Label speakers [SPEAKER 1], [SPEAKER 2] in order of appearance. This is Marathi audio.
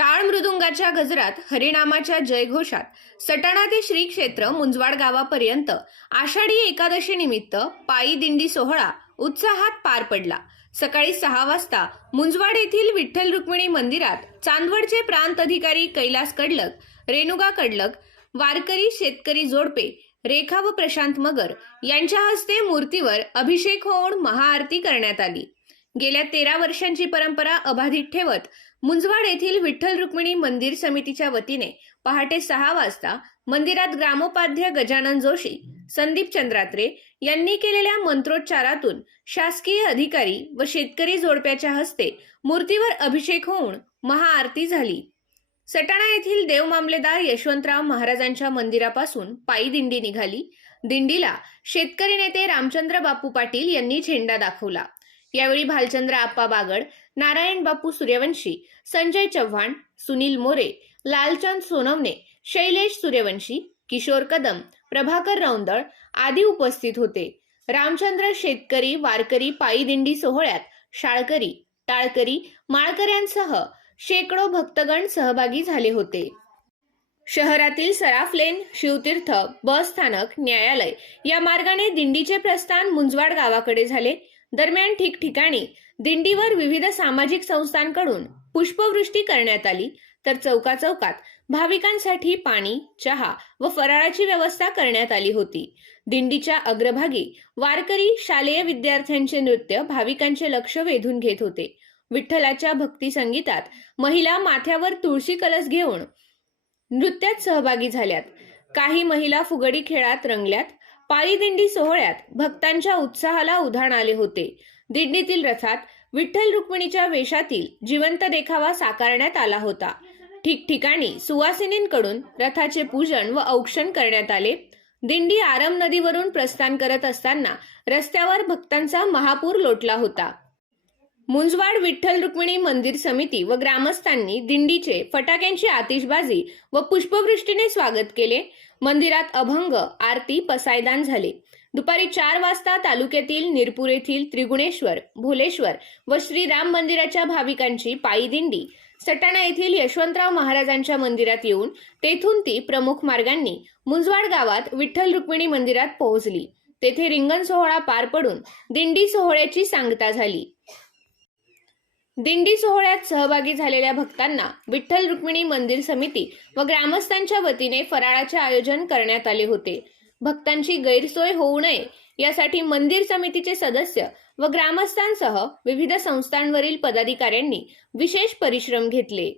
[SPEAKER 1] टाळ मृदुंगाच्या गजरात हरिनामाच्या जयघोषात सटाणा ते श्री क्षेत्र मुंजवाड गावापर्यंत आषाढी एकादशी निमित्त पायी दिंडी सोहळा उत्साहात पार पडला. सकाळी सहा वाजता मुंजवाड येथील विठ्ठल रुक्मिणी मंदिरात चांदवडचे प्रांत अधिकारी कैलास कडलक रेणुका कडलक वारकरी शेतकरी जोडपे रेखा व प्रशांत मगर यांच्या हस्ते मूर्तीवर अभिषेक होऊन महाआरती करण्यात आली. गेल्या तेरा वर्षांची परंपरा अबाधित ठेवत मुंजवाड येथील विठ्ठल रुक्मिणी मंदिर समितीच्या वतीने पहाटे सहा वाजता मंदिरात ग्रामोपाध्य गजानन जोशी संदीप चंद्रात्रे यांनी केलेल्या मंत्रोच्चारातून शासकीय अधिकारी व शेतकरी जोडप्याच्या हस्ते मूर्तीवर अभिषेक होऊन महाआरती झाली. सटाणा येथील देव मामलेदार यशवंतराव महाराजांच्या मंदिरापासून पायी दिंडी निघाली. दिंडीला शेतकरी नेते रामचंद्र बापू पाटील यांनी झेंडा दाखवला. यावेळी भालचंद्र आप्पा बागड नारायण बापू सूर्यवंशी संजय चव्हाण सुनील मोरे लालचंद सोनवणे शैलेश सूर्यवंशी किशोर कदम प्रभाकर रौंदळ आदी उपस्थित होते. रामचंद्र शेतकरी वारकरी पायी दिंडी सोहळ्यात शाळकरी टाळकरी माळकऱ्यांसह शेकडो भक्तगण सहभागी झाले होते. शहरातील सराफ लेन शिवतीर्थ बस स्थानक न्यायालय या मार्गाने दिंडीचे प्रस्थान मुंजवाड गावाकडे झाले. दरम्यान ठिकठिकाणी दिंडीवर विविध सामाजिक संस्थांकडून पुष्पवृष्टी करण्यात आली. तर चौका चौकात भाविकांसाठी पाणी चहा व फराळाची व्यवस्था करण्यात आली होती. दिंडीच्या अग्रभागी वारकरी शालेय विद्यार्थ्यांचे नृत्य भाविकांचे लक्ष वेधून घेत होते. विठ्ठलाच्या भक्ती संगीतात महिला माथ्यावर तुळशी कलश घेऊन नृत्यात सहभागी झाल्यात. काही महिला फुगडी खेळात रंगल्यात. पायी दिंडी सोहळ्यात भक्तांच्या उत्साहाला उधाण आले होते. दिंडीतील रथात विठ्ठल रुक्मिणीच्या वेशातील जिवंत देखावा साकारण्यात आला होता. ठिकठिकाणी सुवासिनींकडून रथाचे पूजन व औक्षण करण्यात आले. दिंडी आरम नदीवरून प्रस्थान करत असताना रस्त्यावर भक्तांचा महापूर लोटला होता. मुंजवाड विठ्ठल रुक्मिणी मंदिर समिती व ग्रामस्थांनी दिंडीचे फटाक्यांची आतिषबाजी व पुष्पवृष्टीने स्वागत केले. मंदिरात अभंग आरती पसायदान झाले. दुपारी चार वाजता तालुक्यातील निरपूर येथील त्रिगुणेश्वर भोलेश्वर व श्रीराम मंदिराच्या भाविकांची पायी दिंडी. सटाणा येथील यशवंतराव महाराजांच्या मंदिरात येऊन तेथून ती प्रमुख मार्गांनी मुंजवाड गावात विठ्ठल रुक्मिणी मंदिरात पोहोचली. तेथे रिंगण सोहळा पार पडून दिंडी सोहळ्याची सांगता झाली. दिंडी सोहळ्यात सहभागी झालेल्या भक्तांना विठ्ठल रुक्मिणी मंदिर समिती व ग्रामस्थांच्या वतीने फराळाचे आयोजन करण्यात आले होते. भक्तांची गैरसोय होऊ नये यासाठी मंदिर समितीचे सदस्य व ग्रामस्थांसह विविध संस्थांवरील पदाधिकाऱ्यांनी विशेष परिश्रम घेतले.